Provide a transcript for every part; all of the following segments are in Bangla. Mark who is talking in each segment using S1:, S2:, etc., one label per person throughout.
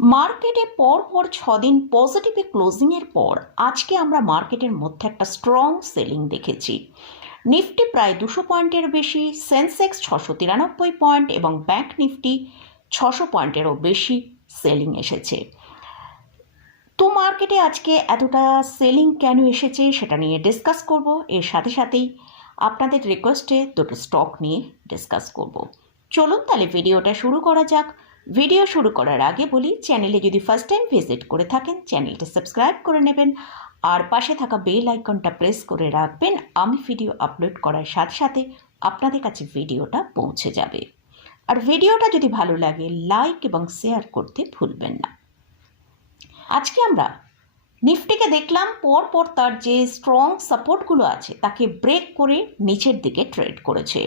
S1: মার্কেটে পর পর ছদিন পজিটিভে ক্লোজিংয়ের পর আজকে আমরা মার্কেটের মধ্যে একটা স্ট্রং সেলিং দেখেছি। নিফটি প্রায় দুশো পয়েন্টের বেশি, সেন্সেক্স ছশো তিরানব্বই পয়েন্ট এবং ব্যাঙ্ক নিফটি ছশো পয়েন্টেরও বেশি সেলিং এসেছে। তো মার্কেটে আজকে এতটা সেলিং কেন এসেছে সেটা নিয়ে ডিসকাস করব। এর সাথে সাথেই আপনাদের রিকোয়েস্টে দুটো স্টক নিয়ে ডিসকাস করব। চলুন তাহলে ভিডিওটা শুরু করা যাক। ভিডিও শুরু করার আগে বলি, চ্যানেলে যদি ফার্স্ট টাইম ভিজিট করে থাকেন, চ্যানেলটা সাবস্ক্রাইব করে নেবেন। আর পাশে থাকা বেল আইকনটা প্রেস করে রাখবেন। আমি ভিডিও আপলোড করার সাথে সাথে আপনাদের কাছে ভিডিওটা পৌঁছে যাবে। আর ভিডিওটা যদি ভালো লাগে লাইক এবং শেয়ার করতে ভুলবেন না। আজকে আমরা নিফটিকে দেখলাম পর পর তার যে স্ট্রং সাপোর্টগুলো আছে, তাকে ব্রেক করে নিচের দিকে ট্রেড করেছে।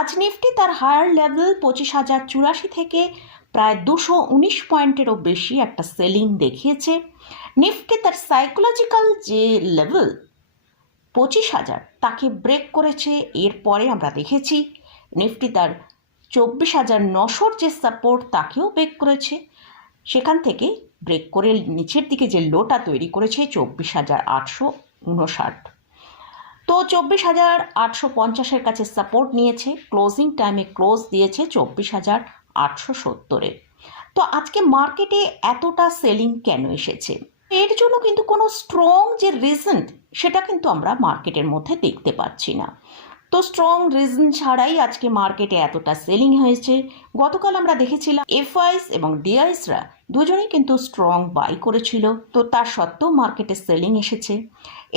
S1: আজ নিফটি তার হায়ার লেভেল পঁচিশ হাজার চুরাশি থেকে প্রায় দুশো উনিশ পয়েন্টেরও বেশি একটা সেলিং দেখিয়েছে। নিফটি তার সাইকোলজিক্যাল যে লেভেল পঁচিশ হাজার, তাকে ব্রেক করেছে। এরপরে আমরা দেখেছি নিফটি তার চব্বিশ হাজার নশোর যে সাপোর্ট তাকেও ব্রেক করেছে। সেখান থেকে ব্রেক করে নিচের দিকে যে লোটা তৈরি করেছে, চব্বিশ হাজার আটশো উনষাট। তো চব্বিশ হাজার আটশো পঞ্চাশের কাছে সাপোর্ট নিয়েছে। ক্লোজিং টাইমে ক্লোজ দিয়েছে চব্বিশ হাজার আটশো সত্তরে তো আজকে মার্কেটে এতটা সেলিং কেন এসেছে? এর জন্য কিন্তু কোনো স্ট্রং যে রিজন সেটা কিন্তু আমরা মার্কেটের মধ্যে দেখতে পাচ্ছি না। তো স্ট্রং রিজন ছাড়াই আজকে মার্কেটে এতটা সেলিং হয়েছে। গতকাল আমরা দেখেছিলাম এফআইস এবং ডিআইসরা দুজনেই কিন্তু স্ট্রং বাই করেছিল। তো তার সত্ত্বেও মার্কেটে সেলিং এসেছে।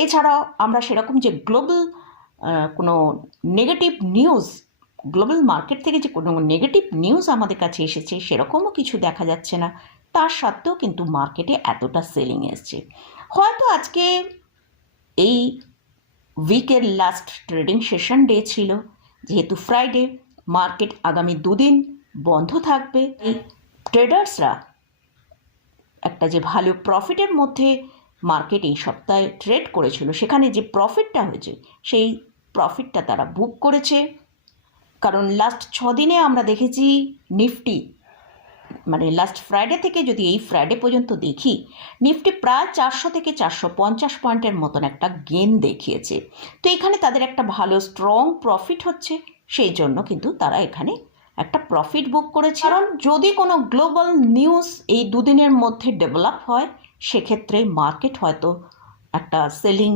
S1: এছাড়াও আমরা সেরকম যে গ্লোবাল কোনো নেগেটিভ নিউজ গ্লোবাল মার্কেট থেকে যে কোনো নেগেটিভ নিউজ আমাদের কাছে এসেছে, সেরকমও কিছু দেখা যাচ্ছে না। তার সত্ত্বেও কিন্তু মার্কেটে এতটা সেলিং এসছে। হয়তো আজকে এই উইকের লাস্ট ট্রেডিং সেশন ডে ছিল। যেহেতু ফ্রাইডে মার্কেট আগামী দুদিন বন্ধ থাকবে। এই ট্রেডার্সরা একটা যে ভালো প্রফিটের মধ্যে মার্কেট এই সপ্তাহে ট্রেড করেছিল, সেখানে যে প্রফিটটা হয়েছে, সেই প্রফিটটা তারা বুক করেছে। কারণ লাস্ট ছ দিনে আমরা দেখেছি নিফটি মানে লাস্ট ফ্রাইডে থেকে যদি এই ফ্রাইডে পর্যন্ত দেখি, নিফটি প্রায় চারশো থেকে চারশো পঞ্চাশ পয়েন্টের মতন একটা গেন দেখিয়েছে। তো এখানে তাদের একটা ভালো স্ট্রং প্রফিট হচ্ছে, সেই জন্য কিন্তু তারা এখানে একটা প্রফিট বুক করেছে। কারণ যদি কোনো গ্লোবাল নিউজ এই দুদিনের মধ্যে ডেভেলপ হয়, সেক্ষেত্রে মার্কেট হয়তো একটা সেলিং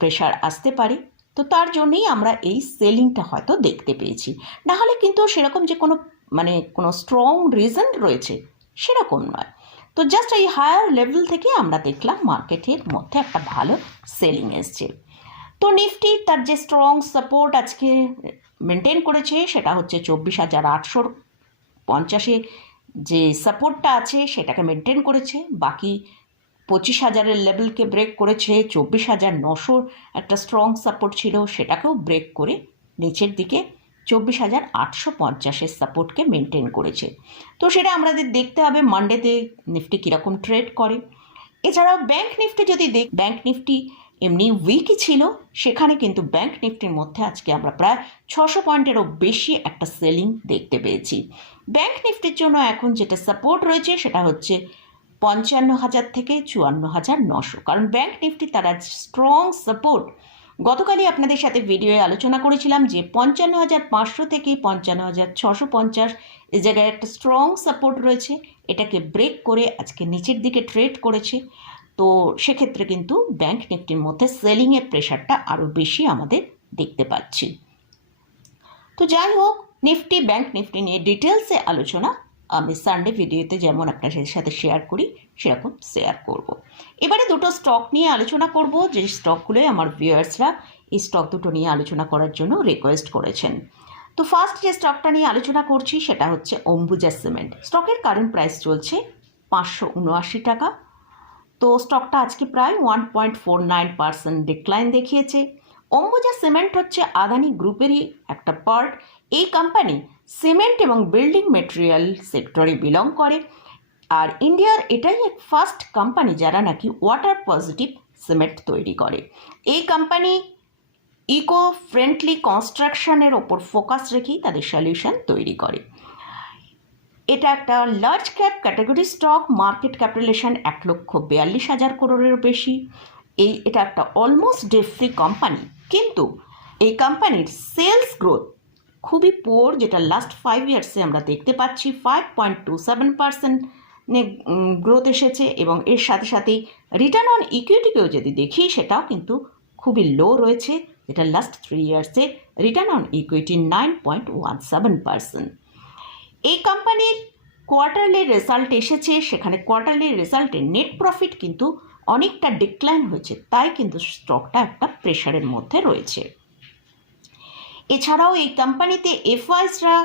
S1: প্রেশার আসতে পারে। তো তার জন্যেই আমরা এই সেলিংটা হয়তো দেখতে পেয়েছি। না হলে কিন্তু সেরকম যে কোনো মানে কোনো স্ট্রং রিজন রয়েছে, সেরকম নয়। তো জাস্ট এই হায়ার লেভেল থেকে আমরা দেখলাম মার্কেটের মধ্যে একটা ভালো সেলিং এসছে। তো নিফটি তার যে স্ট্রং সাপোর্ট আজকে মেনটেন করেছে, সেটা হচ্ছে চব্বিশ হাজার আটশোর পঞ্চাশে যে সাপোর্টটা আছে, সেটাকে মেনটেন করেছে। বাকি পঁচিশ হাজারের লেভেলকে ব্রেক করেছে, চব্বিশ হাজার নশোর একটা স্ট্রং সাপোর্ট ছিল, সেটাকেও ব্রেক করে নিচের দিকে চব্বিশ হাজার আটশো পঞ্চাশের সাপোর্টকে মেনটেন করেছে। তো সেটা আমাদের দেখতে হবে মানডেতে নিফটি কীরকম ট্রেড করে। এছাড়াও ব্যাংক নিফটি যদি দেখ ব্যাংক নিফটি এমনি উইকই ছিল, সেখানে কিন্তু ব্যাংক নিফটির মধ্যে আজকে আমরা প্রায় ছশো পয়েন্টেরও বেশি একটা সেলিং দেখতে পেয়েছি। ব্যাংক নিফটির জন্য এখন যেটা সাপোর্ট রয়েছে, সেটা হচ্ছে পঞ্চান্ন হাজার থেকে চুয়ান্ন হাজার নশো। কারণ ব্যাংক নিফটি তারা স্ট্রং সাপোর্ট গতকালই আপনাদের সাথে ভিডিওয়ে আলোচনা করেছিলাম যে পঞ্চান্ন হাজার পাঁচশো থেকে পঞ্চান্ন হাজার ছশো পঞ্চাশ এ জায়গায় একটা স্ট্রং সাপোর্ট রয়েছে। এটাকে ব্রেক করে আজকে নিচের দিকে ট্রেড করেছে। তো সেক্ষেত্রে কিন্তু ব্যাংক নিফটির মধ্যে সেলিংয়ের প্রেশারটা আরও বেশি আমাদের দেখতে পাচ্ছি। তো যাই হোক, নিফটি, ব্যাংক নিফটি নিয়ে ডিটেলসে আলোচনা আমি সানডে ভিডিওতে যেমন আপনাদের সাথে শেয়ার করি, সেরকম শেয়ার করব। এবারে দুটো স্টক নিয়ে আলোচনা করব, যে স্টকগুলোই আমার ভিউয়ার্সরা এই স্টক দুটো নিয়ে আলোচনা করার জন্য রিকোয়েস্ট করেছেন। তো ফার্স্ট যে স্টকটা নিয়ে আলোচনা করছি, সেটা হচ্ছে অম্বুজা সিমেন্ট স্টকের কারেন্ট প্রাইস চলছে পাঁচশো উনআশি টাকা। তো স্টকটা আজকে প্রায় one point four nine percent decline দেখিয়েছে। অম্বুজা সিমেন্ট হচ্ছে আদানি গ্রুপেরই একটা পার্ট এই কোম্পানি সিমেন্ট এবং বিল্ডিং মেটেরিয়াল সেক্টরে বিলং করে। আর ইন্ডিয়ার এটাই এক ফার্স্ট কোম্পানি যারা নাকি ওয়াটার পজিটিভ সিমেন্ট তৈরি করে। এই কোম্পানি ইকো ফ্রেন্ডলি কনস্ট্রাকশনের ওপর ফোকাস রেখেই তাদের সলিউশন তৈরি করে। এটা একটা large cap category stock market capitalisation এক লক্ষ বিয়াল্লিশ হাজার করোড়েরও বেশি। এই, এটা একটা অলমোস্ট ডে ফ্রি কোম্পানি কিন্তু এই কোম্পানির সেলস গ্রোথ খুবই পোর যেটা লাস্ট ফাইভ ইয়ার্সে আমরা দেখতে পাচ্ছি five point two seven percent growth এসেছে এবং এর সাথে সাথেই রিটার্ন অন ইকুইটিকেও যদি দেখি, সেটাও কিন্তু খুবই লো রয়েছে, যেটা last three ইয়ার্সে return on equity nine point one seven percent এই কোম্পানির কোয়ার্টারলি রেজাল্ট এসেছে, সেখানে কোয়ার্টারলি রেজাল্টে নেট প্রফিট কিন্তু অনেকটা ডিক্লাইন হয়েছে, তাই কিন্তু স্টকটা একটা প্রেশারের মধ্যে রয়েছে। এছাড়াও এই কোম্পানিতে এফআইসরা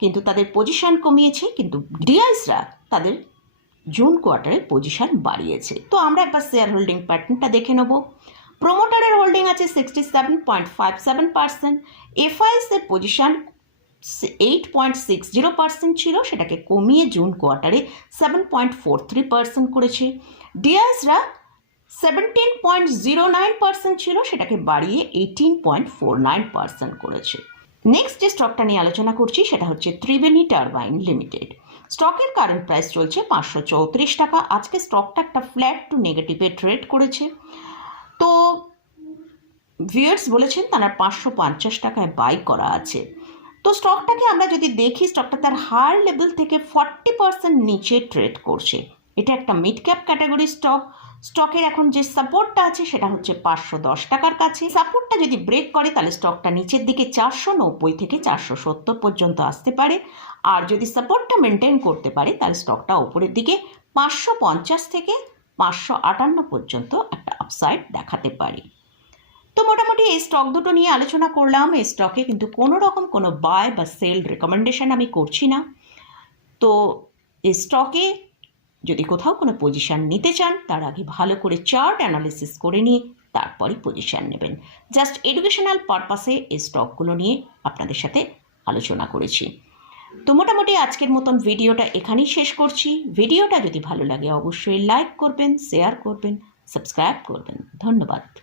S1: কিন্তু তাদের পজিশন কমিয়েছে, কিন্তু ডিআইসরা তাদের জুন কোয়ার্টারে পজিশন বাড়িয়েছে। তো আমরা একবার শেয়ার হোল্ডিং প্যাটার্নটা দেখে নেব। প্রোমোটারের হোল্ডিং আছে sixty seven point five seven percent এফআইএসের position eight point six zero percent ছিল, সেটাকে কমিয়ে জুন কোয়ার্টারে seven point four three percent করেছে। ডিআইসরা seventeen point zero nine percent ছিল, সেটাকে বাড়িয়ে eighteen point four nine percent করেছে। নেক্সট যে স্টকটা নিয়ে আলোচনা করছি, সেটা হচ্ছে ত্রিবেণী টারবাইন লিমিটেড। স্টকের কারেন্ট প্রাইস চলছে পাঁচশো চৌত্রিশ টাকা। আজকে স্টকটা একটা ফ্ল্যাট টু নেগেটিভে ট্রেড করেছে। তো ভিউয়ার্স বলেছেন তারা পাঁচশো পঞ্চাশ টাকায় বাই করা আছে। তো স্টকটাকে আমরা যদি দেখি স্টকটা তার হার লেভেল থেকে ফর্টি পার্সেন্ট নিচে ট্রেড করছে। এটা একটা মিড ক্যাপ ক্যাটাগরি স্টক স্টকের এখন যে সাপোর্টটা আছে সেটা হচ্ছে পাঁচশো দশ টাকার কাছে। সাপোর্টটা যদি ব্রেক করে, তাহলে স্টকটা নিচের দিকে চারশো নব্বই থেকে চারশো সত্তর পর্যন্ত আসতে পারে। আর যদি সাপোর্টটা মেনটেন করতে পারে, তাহলে স্টকটা ওপরের দিকে পাঁচশো পঞ্চাশ থেকে পাঁচশো আটান্ন পর্যন্ত একটা আপসাইড দেখাতে পারে। তো মোটামুটি এই স্টক দুটো নিয়ে আলোচনা করলাম। এই স্টকে কিন্তু কোনো রকম কোনো বাই বা সেল রেকমেন্ডেশন আমি করছি না। তো এই স্টকে যদি কোথাও কোনো পজিশান নিতে চান, তার আগে ভালো করে চার্ট অ্যানালিসিস করে নিয়ে তারপরই পজিশান নেবেন। জাস্ট এডুকেশনাল পারপাসে এই স্টকগুলো নিয়ে আপনাদের সাথে আলোচনা করেছি। তো মোটামুটি আজকের মতন ভিডিওটা এখানেই শেষ করছি। ভিডিওটা যদি ভালো লাগে, অবশ্যই লাইক করবেন শেয়ার করবেন সাবস্ক্রাইব করবেন। ধন্যবাদ।